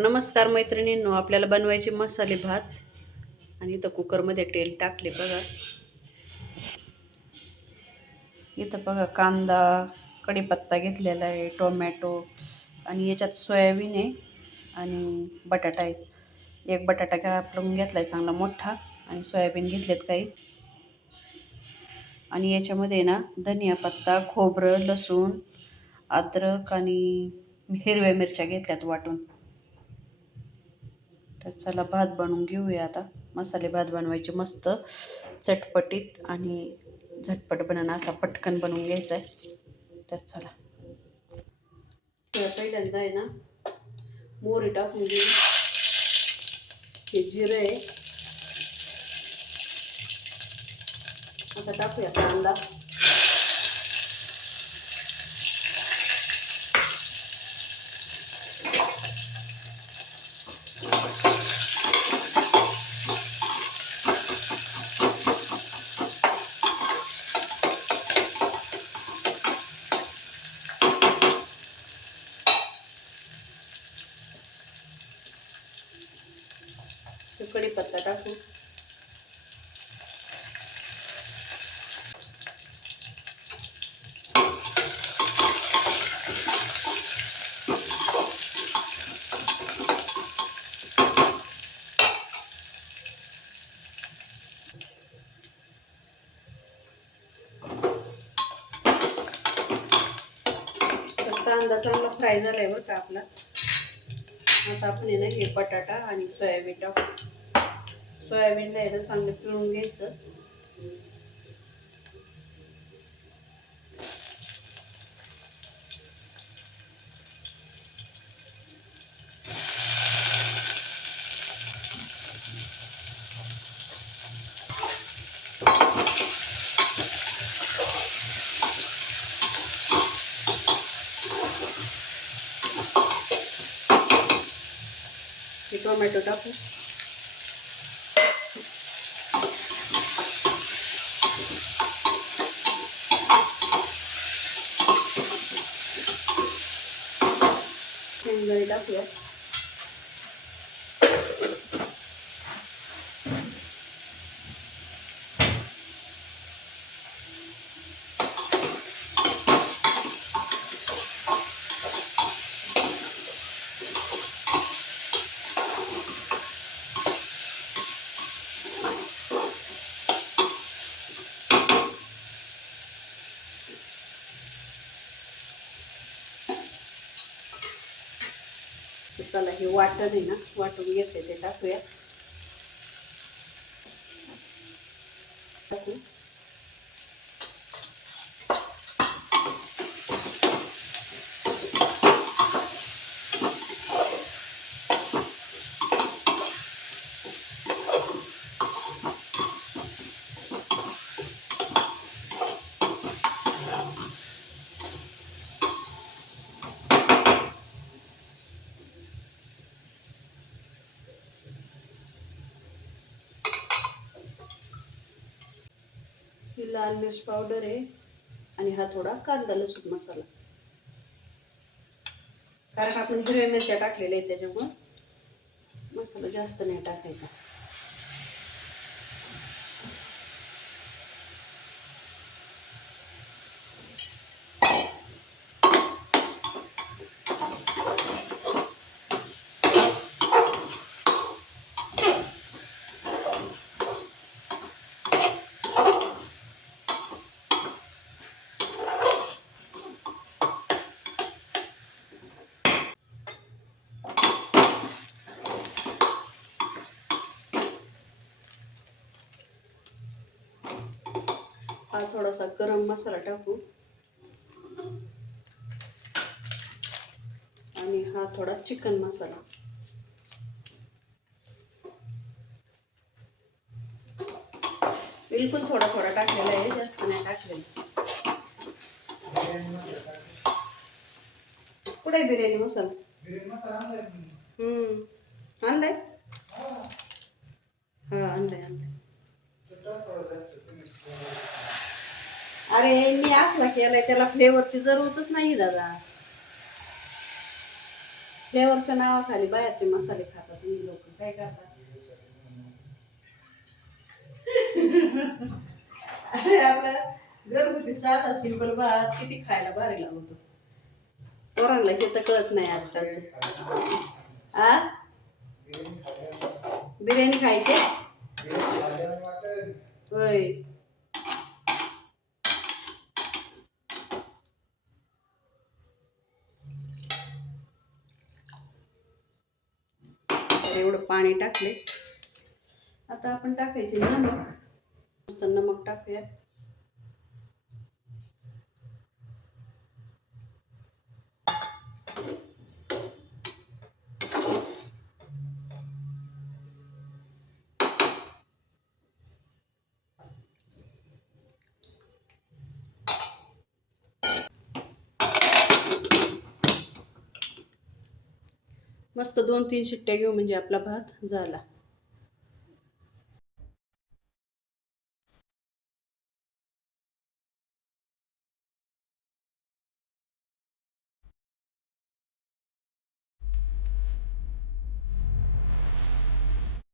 नमस्कार मैत्रिणींनो आपल्याला बनवायचे मसाले भात आणि इथं कुकरमध्ये तेल टाकले बघा. इथं बघा कांदा कढीपत्ता घेतलेला आहे टोमॅटो आणि याच्यात सोयाबीन आहे आणि बटाटा आहे. एक बटाटा कापून घेतला आहे चांगला मोठा आणि सोयाबीन घेतलेत काही. आणि याच्यामध्ये ना धनिया पत्ता खोबरं लसूण अद्रक आणि हिरव्या मिरच्या घेतल्यात वाटून. तर चला भात बनवून घेऊया आता. मसाले भात बनवायचे मस्त चटपटीत आणि झटपट बनवणं असा पटकन बनवून घ्यायचा आहे. तर चला. पहिल्यांदा आहे ना मोहरी टाकून घेऊ. हे जिरं आहे. आता टाकूया कांदा. कढीपत्ता टाकू. कांदा चांगला फ्राय झालाय बरं का आपला. आता आपण हे ना हे बटाटा आणि सोयाबीन टाकू. सोयाबीनला आहे चांगलं पिळून घ्यायचं. हे टोमॅटो टाकू. here. तर चला हे वाटण आहे ना वाटून घेते ते टाकूया. टाकू. ही लाल मिर्च पावडर आहे आणि हा थोडा कांदा लसूण मसाला. कारण आपण हिरव्या मिरच्या टाकलेल्या आहेत त्याच्यामुळं मसाला जास्त नाही टाकायचा. हा थोडासा गरम मसाला टाकू. आणि हा थोडा चिकन मसाला. बिलकुल थोडा थोडा टाकलेला आहे जास्त नाही टाकलेला. कुठे बिर्याणी मसाला? हम्म. आणलाय? हा आणलाय आणलाय. अरे मी असला केलाय त्याला फ्लेवरची जरूरतच नाही दादा. फ्लेवरच्या नावाखाली बायाचे मसाले खातात तुम्ही लोक. काय करतात अरे आपला घरगुती साधा सिंपल भात किती खायला भारी लागतो. पोरांना हे तर कळत नाही आजकालचे आ? बिर्याणी खायची? होय. तर एवढं पाणी टाकले आता आपण टाकायचे नमक. मस्त नमक टाकूया मस्त दोन तीन शिट्ट्या घेऊ म्हणजे आपला भात झाला.